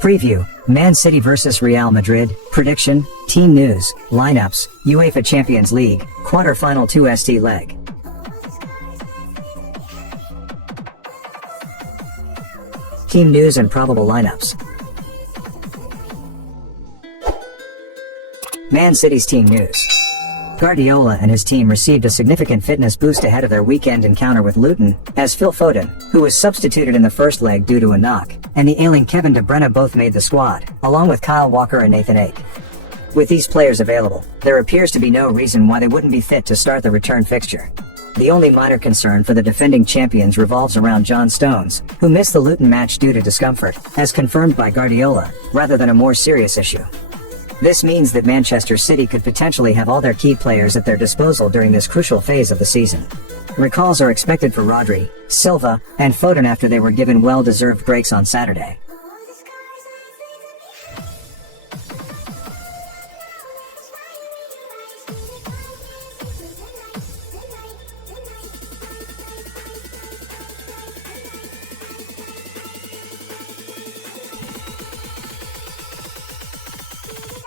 Preview, Man City vs Real Madrid, prediction, team news, lineups, UEFA Champions League, quarter-final 2 ST leg. Team news and probable lineups. Man City's team news. Guardiola and his team received a significant fitness boost ahead of their weekend encounter with Luton, as Phil Foden, who was substituted in the first leg due to a knock, and the ailing Kevin De Bruyne both made the squad, along with Kyle Walker and Nathan Ake. With these players available, there appears to be no reason why they wouldn't be fit to start the return fixture. The only minor concern for the defending champions revolves around John Stones, who missed the Luton match due to discomfort, as confirmed by Guardiola, rather than a more serious issue. This means that Manchester City could potentially have all their key players at their disposal during this crucial phase of the season. Recalls are expected for Rodri, Silva, and Foden after they were given well-deserved breaks on Saturday.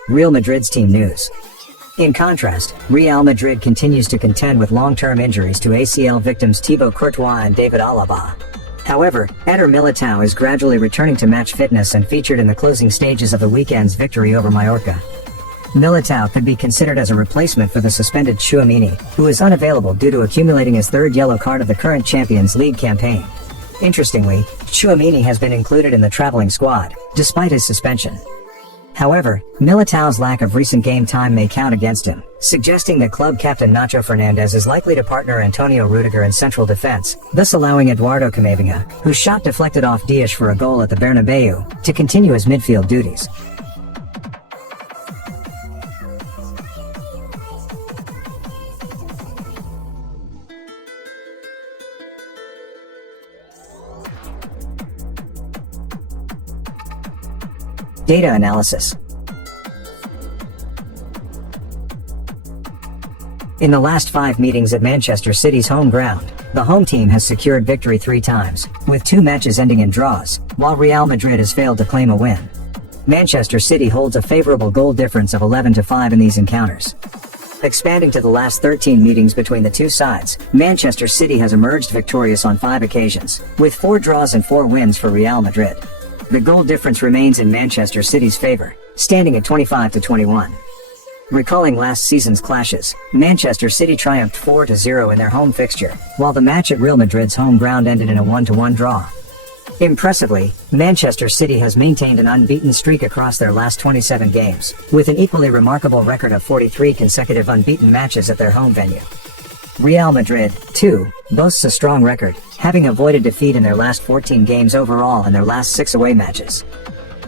Real Madrid's team news. In contrast, Real Madrid continues to contend with long-term injuries to ACL victims Thibaut Courtois and David Alaba. However, Eder Militao is gradually returning to match fitness and featured in the closing stages of the weekend's victory over Mallorca. Militao could be considered as a replacement for the suspended Tchouaméni, who is unavailable due to accumulating his third yellow card of the current Champions League campaign. Interestingly, Tchouaméni has been included in the traveling squad, despite his suspension. However, Militao's lack of recent game time may count against him, suggesting that club captain Nacho Fernandez is likely to partner Antonio Rudiger in central defense, thus allowing Eduardo Camavinga, whose shot deflected off Dias for a goal at the Bernabeu, to continue his midfield duties. Data analysis. In the last 5 meetings at Manchester City's home ground, the home team has secured victory 3 times, with 2 matches ending in draws, while Real Madrid has failed to claim a win. Manchester City holds a favorable goal difference of 11-5 in these encounters. Expanding to the last 13 meetings between the two sides, Manchester City has emerged victorious on 5 occasions, with 4 draws and 4 wins for Real Madrid. The goal difference remains in Manchester City's favor, standing at 25-21. Recalling last season's clashes, Manchester City triumphed 4-0 in their home fixture, while the match at Real Madrid's home ground ended in a 1-1 draw. Impressively, Manchester City has maintained an unbeaten streak across their last 27 games, with an equally remarkable record of 43 consecutive unbeaten matches at their home venue. Real Madrid, too, boasts a strong record, having avoided defeat in their last 14 games overall and their last 6 away matches.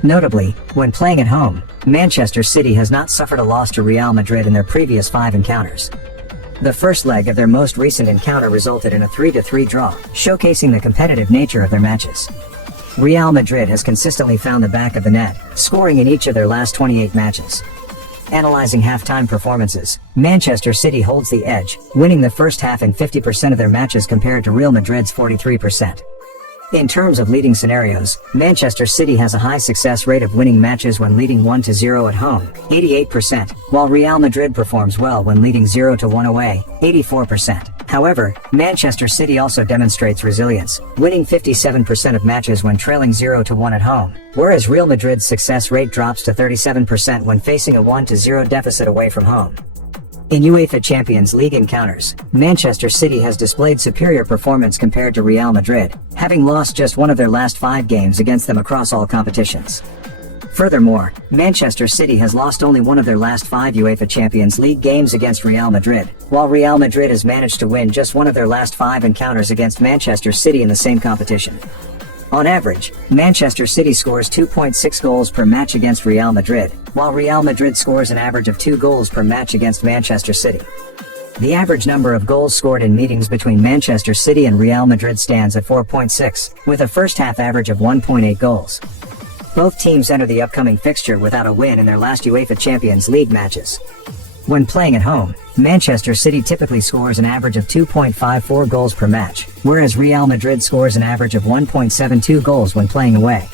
Notably, when playing at home, Manchester City has not suffered a loss to Real Madrid in their previous 5 encounters. The first leg of their most recent encounter resulted in a 3-3 draw, showcasing the competitive nature of their matches. Real Madrid has consistently found the back of the net, scoring in each of their last 28 matches. Analyzing halftime performances, Manchester City holds the edge, winning the first half in 50% of their matches compared to Real Madrid's 43%. In terms of leading scenarios, Manchester City has a high success rate of winning matches when leading 1-0 at home, 88%, while Real Madrid performs well when leading 0-1 away, 84%. However, Manchester City also demonstrates resilience, winning 57% of matches when trailing 0-1 at home, whereas Real Madrid's success rate drops to 37% when facing a 1-0 deficit away from home. In UEFA Champions League encounters, Manchester City has displayed superior performance compared to Real Madrid, having lost just one of their last 5 games against them across all competitions. Furthermore, Manchester City has lost only one of their last 5 UEFA Champions League games against Real Madrid, while Real Madrid has managed to win just one of their last 5 encounters against Manchester City in the same competition. On average, Manchester City scores 2.6 goals per match against Real Madrid, while Real Madrid scores an average of 2 goals per match against Manchester City. The average number of goals scored in meetings between Manchester City and Real Madrid stands at 4.6, with a first-half average of 1.8 goals. Both teams enter the upcoming fixture without a win in their last UEFA Champions League matches. When playing at home, Manchester City typically scores an average of 2.54 goals per match, whereas Real Madrid scores an average of 1.72 goals when playing away.